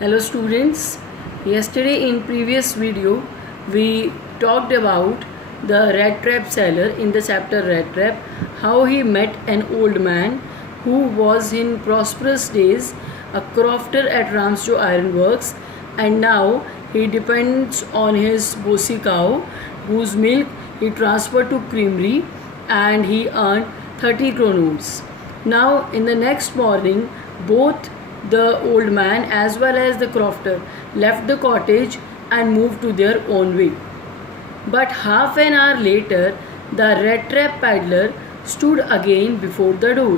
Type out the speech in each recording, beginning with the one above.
Hello students, yesterday in previous video we talked about the rat trap seller in the chapter rat trap, how he met an old man who was in prosperous days a crofter at Ramsjo Ironworks, and now he depends on his bossy cow whose milk he transferred to creamery and he earned 30 kronots. Now in the next morning both the old man as well as the crofter left the cottage and moved to their own way. But half an hour later, the rat trap peddler stood again before the door.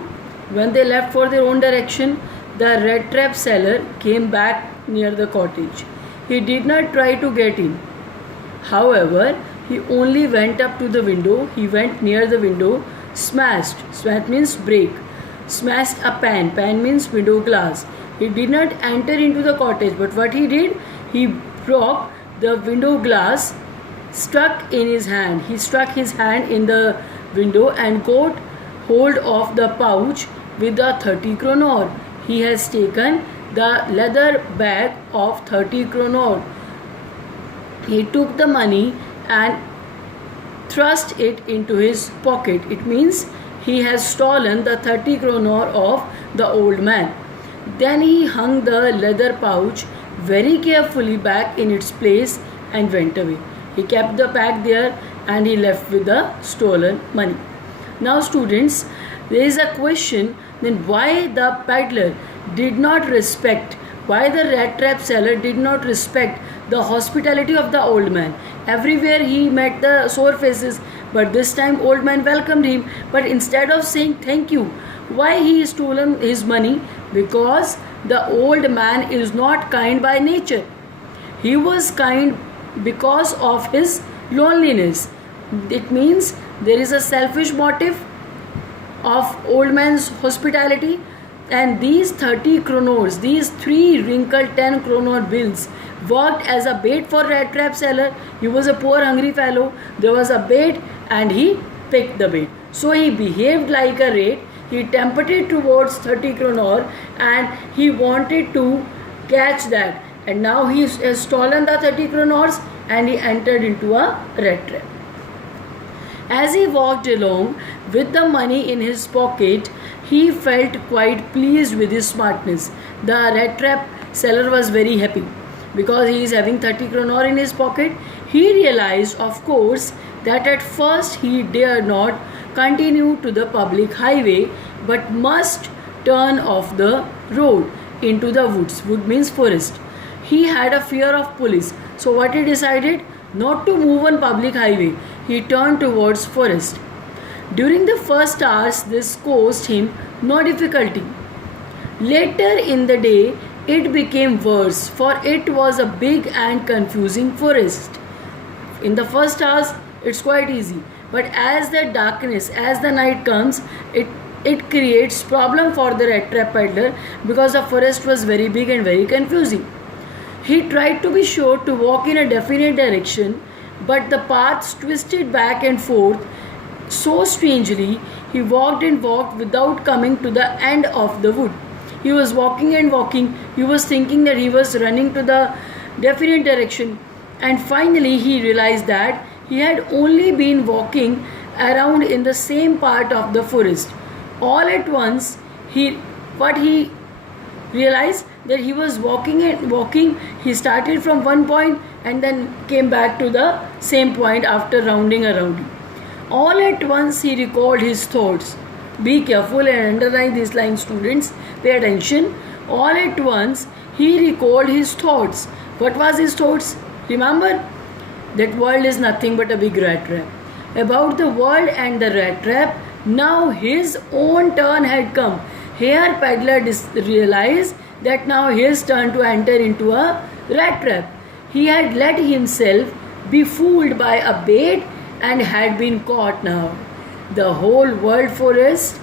When they left for their own direction, the rat trap seller came back near the cottage. He did not try to get in. However, he only went up to the window. He went near the window, smashed. Smash means break. Smashed a pan. Pan means window glass. He did not enter into the cottage, but what he did, he broke the window glass, struck in his hand. He struck his hand in the window and got hold of the pouch with the 30 kronor. He has taken the leather bag of 30 kronor. He took the money and thrust it into his pocket. It means he has stolen the 30 kronor of the old man. Then he hung the leather pouch very carefully back in its place and went away. He kept the bag there and he left with the stolen money. Now students, there is a question, then why the peddler did not respect, why the rat trap seller did not respect the hospitality of the old man. Everywhere he met the sore faces, but this time old man welcomed him. But instead of saying thank you, why he stolen his money? Because the old man is not kind by nature. He was kind because of his loneliness. It means there is a selfish motive of old man's hospitality, and these 30 kronors, these 3 wrinkled 10 kronor bills worked as a bait for rat trap seller. He was a poor hungry fellow. There was a bait and he picked the bait. So he behaved like a rat. He tempted towards 30 kronor and he wanted to catch that. And now he has stolen the 30 kronors and he entered into a rat trap. As he walked along with the money in his pocket, he felt quite pleased with his smartness. The rat trap seller was very happy because he is having 30 kronor in his pocket. He realized, of course, that at first he dare not continue to the public highway but must turn off the road into the woods. Wood means forest. He had a fear of police. So what he decided? Not to move on public highway. He turned towards forest. During the first hours, this caused him no difficulty. Later in the day, it became worse, for it was a big and confusing forest. In the first hours, it's quite easy. But as the darkness, as the night comes, it creates problem for the rat trap peddler because the forest was very big and very confusing. He tried to be sure to walk in a definite direction, but the paths twisted back and forth so strangely. He walked and walked without coming to the end of the wood. He was walking and walking. He was thinking that he was running to the definite direction, and finally he realized that he had only been walking around in the same part of the forest. All at once he realized that he was walking and walking. He started from one point and then came back to the same point after rounding around. All at once he recalled his thoughts. Be careful and underline these lines, students. Pay attention. All at once he recalled his thoughts. What was his thoughts? Remember that world is nothing but a big rat trap. About the world and the rat trap, now his own turn had come. Here peddler realized that now his turn to enter into a rat trap. He had let himself be fooled by a bait and had been caught now. The whole world forest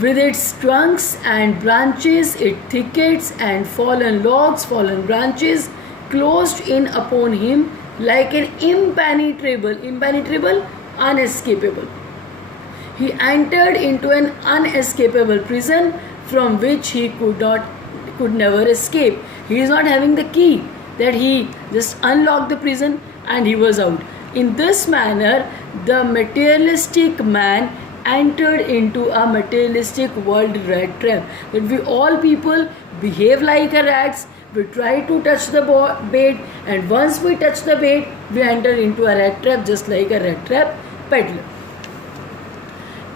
with its trunks and branches, its thickets and fallen logs, fallen branches closed in upon him like an impenetrable, unescapable. He entered into an unescapable prison from which he could not could never escape. He is not having the key that he just unlocked the prison and he was out. In this manner, the materialistic man entered into a materialistic world rat trap. That we all people behave like a rats. We try to touch the bait, and once we touch the bait, we enter into a rat trap, just like a rat trap peddler.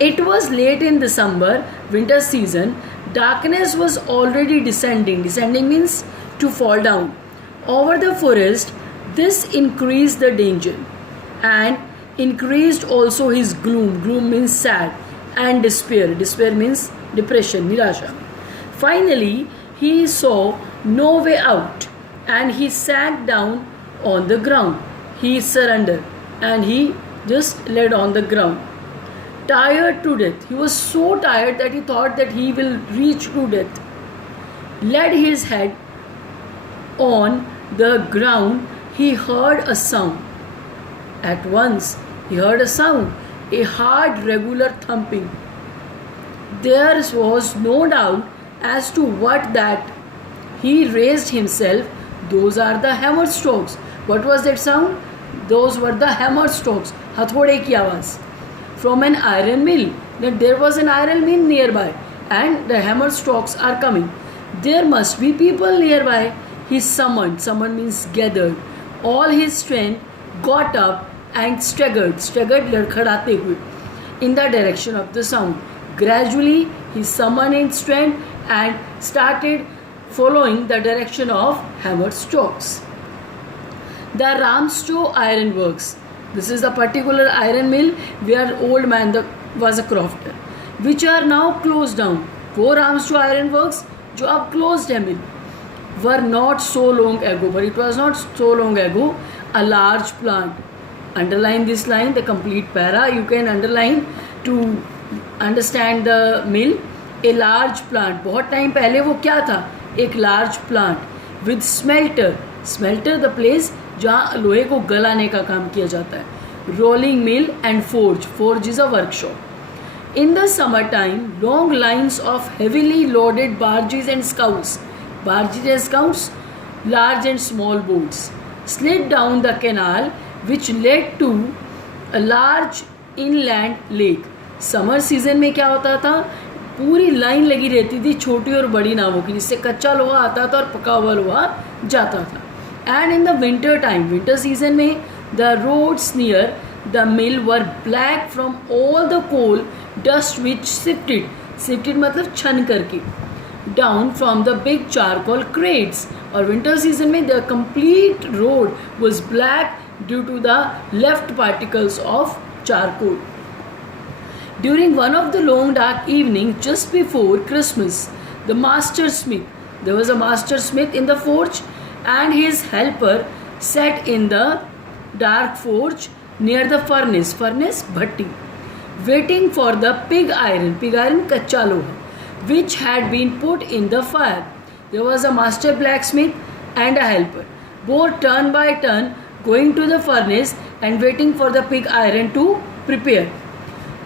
It was late in December, winter season. Darkness was already descending. Descending means to fall down over the forest. This increased the danger and increased also his gloom. Gloom means sad, and despair. Despair means depression, nirasha. Finally, he saw no way out and he sat down on the ground. He surrendered and he just laid on the ground. Tired to death. He was so tired that he thought that he will reach to death. Laid his head on the ground, he heard a sound. At once, he heard a sound, a hard, regular thumping. There was no doubt as to what that. He raised himself. Those are the hammer strokes. What was that sound? Those were the hammer strokes. Hathode ki आवाज. From an iron mill. That there was an iron mill nearby, and the hammer strokes are coming. There must be people nearby. He summoned. Summoned means gathered. All his strength, got up and staggered. Staggered ladkhadate hue in the direction of the sound. Gradually, he summoned his strength and started following the direction of hammer strokes. The Ramstow Iron Works. This is the particular iron mill where old man was a crofter, which are now closed down. वो Ramstow Iron Works जो अब closed है mill, were not so long ago, but it was not so long ago, a large plant. Underline this line, the complete para. You can underline to understand the mill. A large plant. बहुत time पहले वो क्या था? एक large plant with smelter. Smelter the place जहाँ लोहे को गलाने का काम किया जाता है. Rolling mill and forge. Forge is a workshop. In the summertime, long lines of heavily loaded barges and scows, large and small boats, slid down the canal which led to a large inland lake. Summer season में क्या होता था? पूरी line लगी रहती थी छोटी और बड़ी नावों की, जिससे कच्चा लोहा आता था और पका हुआ लोहा जाता था. And in the winter time, winter season में, the roads near the mill were black from all the coal dust which sifted मतलब छन करके down from the big charcoal crates. और winter season में the complete road was black due to the left particles of charcoal. During one of the long dark evenings just before Christmas, the master smith, there was a master smith in the forge, and his helper sat in the dark forge near the furnace bhatti, waiting for the pig iron कच्चा लोहा, which had been put in the fire. There was a master blacksmith and a helper, both turn by turn going to the furnace and waiting for the pig iron to prepare,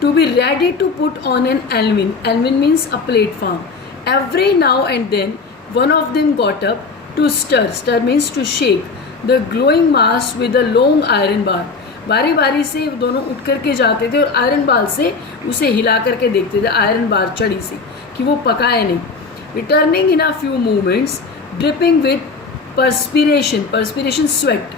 to be ready to put on an anvil. Anvil means a platform. Every now and then one of them got up to stir means to shake the glowing mass with a long iron bar. बारी बारी से दोनों उठ करके जाते थे और iron बाल से उसे हिला करके देखते थे, आयरन बार छड़ी से, कि वो पका है नहीं. Returning in a few moments, dripping with perspiration, sweat.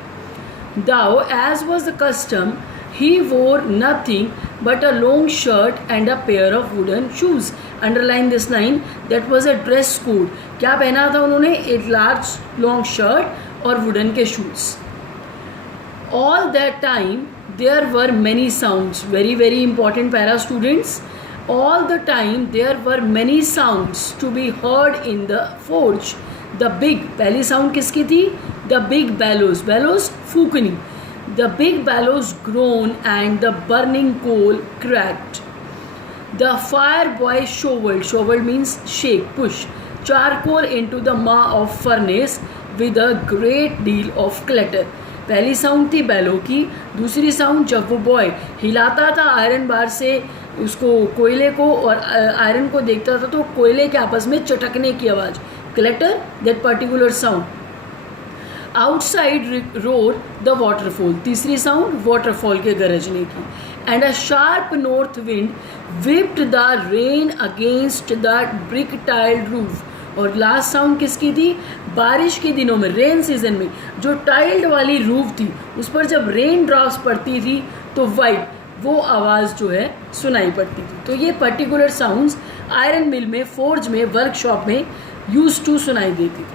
Thou, as was the custom, he wore nothing but a long shirt and a pair of wooden shoes. Underline this line, that was a dress code. क्या पहना था उन्होंने? एक large long shirt और wooden के shoes. All that time there were many sounds. Very very important para students. All the time there were many sounds to be heard in the forge. The big, पहली sound किसकी थी? The big bellows फूकनी. The big bellows groaned and the burning coal cracked. The fire boy shoveled means shake, push charcoal into the maw of furnace with a great deal of clatter. पहली sound थी Balor की. दूसरी sound जब वो boy हिलाता था iron bar से उसको, कोयले को, और आयरन को देखता था तो कोयले के आपस में चटकने की आवाज़, clutter, that particular sound. Outside roared the waterfall. तीसरी sound waterfall के गरजने की. And a sharp north wind whipped the rain against the brick tiled roof. और लास्ट साउंड किसकी थी? बारिश के दिनों में, रेन सीजन में जो टाइल्ड वाली रूफ थी उस पर जब रेन ड्रॉप्स पड़ती थी तो वाइट वो आवाज़ जो है सुनाई पड़ती थी. तो ये पर्टिकुलर साउंड्स आयरन मिल में, फोर्ज में, वर्कशॉप में यूज टू सुनाई देती थी.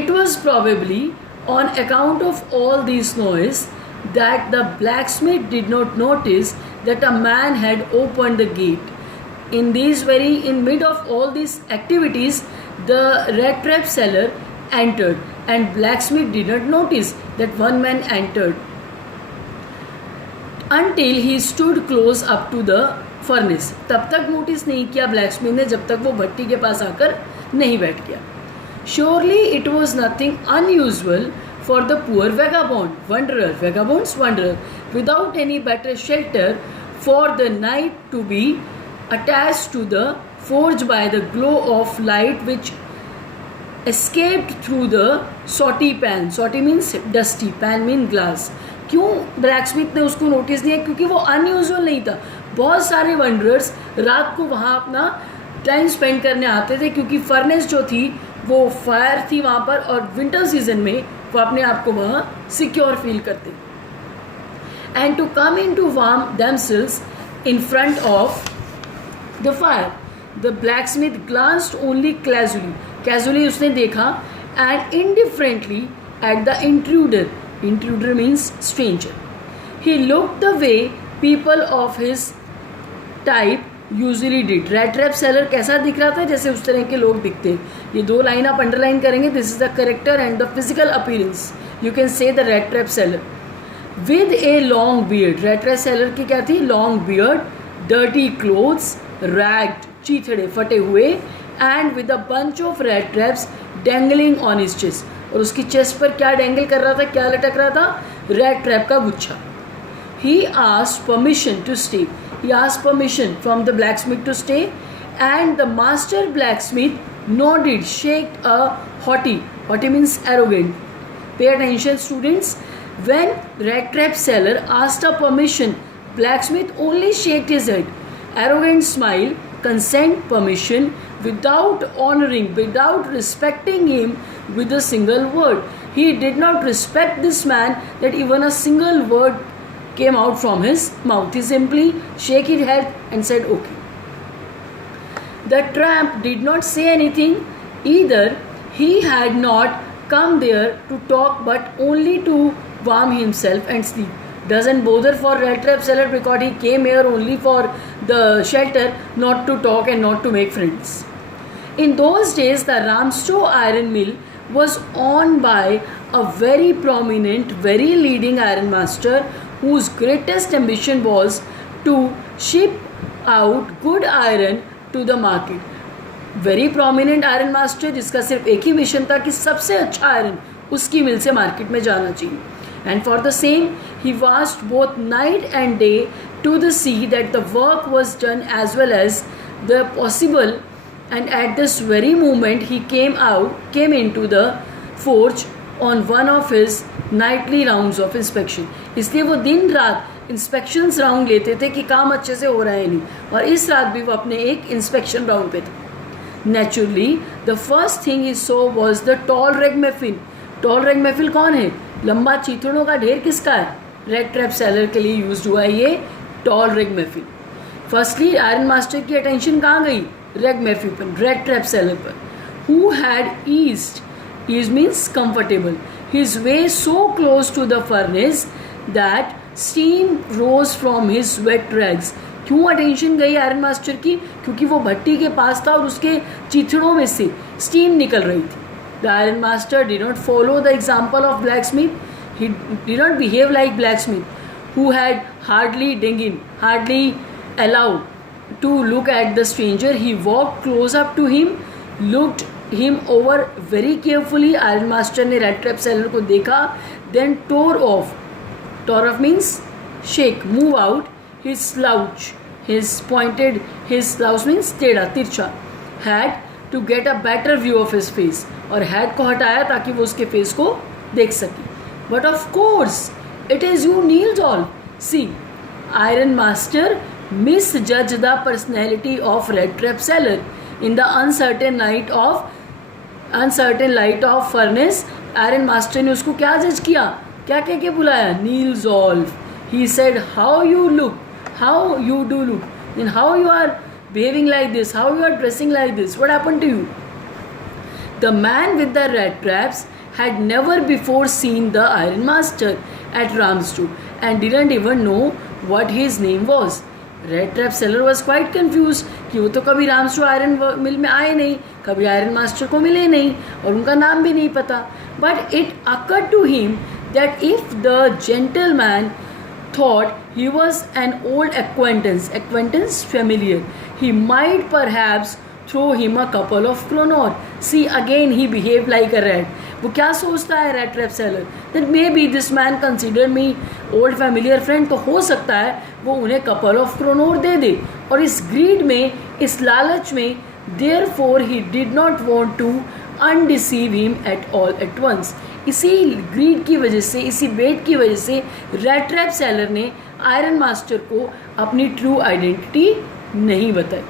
It was probably on account of all this noise that the blacksmith did not notice that a man had opened the gate. In mid of all these activities, the rat trap seller entered, and blacksmith did not notice that one man entered until he stood close up to the furnace. तब तक notice नहीं किया ब्लैक्समिथ ने जब तक वो भट्टी के पास आकर नहीं बैठ गया. Surely it was nothing unusual for the poor vagabond's wanderer, without any better shelter for the night, to be attached to the forge by the glow of light which escaped through the sooty pan. Sooty means dusty, pan means glass. क्यों blacksmith ने उसको notice दिया? क्योंकि वो unusual नहीं था. बहुत सारे वंडरर्स रात को वहाँ अपना टाइम स्पेंड करने आते थे क्योंकि फर्नेस जो थी वो फायर थी वहाँ पर, और विंटर सीजन में वो अपने आप को वहाँ सिक्योर फील करते. And to come in to warm themselves in front of the fire, the blacksmith glanced only casually उसने देखा, and indifferently at the intruder means stranger. He looked the way people of his type usually did. Rat trap seller कैसा दिख रहा था? जैसे उस तरह के लोग दिखते हैं. ये दो लाइन आप अंडरलाइन करेंगे. This is the character and the physical appearance. You can say the rat trap seller with a long beard. Rat trap seller की क्या थी? Long beard, dirty clothes, ragged, चीथड़े, फटे हुए, and with a bunch of rat traps dangling on his chest. और उसकी chest पर क्या डेंगल कर रहा था, क्या लटक रहा था? रैट ट्रैप का गुच्छा. He asked permission to stay. He asked permission from the blacksmith to stay, and the master blacksmith nodded, shaked a haughty. Haughty means arrogant. Pay attention, students. When rat trap seller asked a permission, blacksmith only shaked his head. Arrogant smile, consent, permission, without honoring, without respecting him with a single word. He did not respect this man that even a single word came out from his mouth. He simply shook his head and said okay. The tramp did not say anything either. He had not come there to talk but only to warm himself and sleep. Doesn't bother for rat trap seller because he came here only for the shelter, not to talk and not to make friends. In those days, the Ramstow iron mill was owned by a very prominent, very leading iron master whose greatest ambition was to ship out good iron to the market. Very prominent iron master जिसका सिर्फ एक ही mission था कि सबसे अच्छा iron उसकी मिल से market में जाना चाहिए. And for the same, he watched both night and day to the see that the work was done as well as the possible. And at this very moment, he came into the forge on one of his nightly rounds of inspection. इसलिए वो दिन रात inspections round लेते थे कि काम अच्छे से हो रहा है नहीं, और इस रात भी वो अपने एक इंस्पेक्शन राउंड पे थे. Naturally, the first thing he saw was the tall ragamuffin. Tall ragamuffin कौन है? लंबा चीथड़ों का ढेर किसका है? रेड ट्रैप सेलर के लिए यूज हुआ है ये tall ragamuffin. Firstly iron master की अटेंशन कहाँ गई? ragamuffin पर, रेड ट्रैप सेलर पर. Who had eased means comfortable, his way so close to the furnace that steam rose from his wet rags. क्यों अटेंशन गई आयरन मास्टर की? क्योंकि वो भट्टी के पास था और उसके चीथड़ों में से स्टीम निकल रही थी. The iron master did not follow the example of blacksmith. He did not behave like blacksmith, who had hardly allowed to look at the stranger. He walked close up to him, looked him over very carefully. Iron master ने rat trap seller को देखा, then tore off means shake, move out his slouch. His slouch means टेढ़ा तिरछा hat to get a better view of his face, और hat को हटाया ताकि वो उसके फेस को देख सके. But of course it is unsolved. See, iron master misjudged the personality of Red Trap Seller in the uncertain light of furnace. Iron master ने उसको क्या जज किया, क्या कह के बुलाया, नील्सॉल्व. He said, how you look, how you do look, and how you are behaving like this, how you are dressing like this, what happened to you? The man with the red traps had never before seen the Iron Master at Ramstu and didn't even know what his name was. Red trap seller was quite confuse कि वो तो कभी रामस्टू iron मिल में आए नहीं, कभी iron master को मिले नहीं, और उनका नाम भी नहीं पता. But it occur to him that if the gentleman thought he was an old acquaintance familiar, he might perhaps throw him a couple of kroner. See, again he behaved like a rat. वो क्या सोचता है red trap seller, that maybe this man considered me old familiar friend. तो हो सकता है वो उन्हें couple of kroner दे दे, और इस ग्रीड में, इस लालच में, therefore he did not want to undeceive him at all at once. इसी ग्रीड की वजह से, इसी बेट की वजह से रेड ट्रैप सेलर ने आयरन मास्टर को अपनी ट्रू आइडेंटिटी नहीं बताई.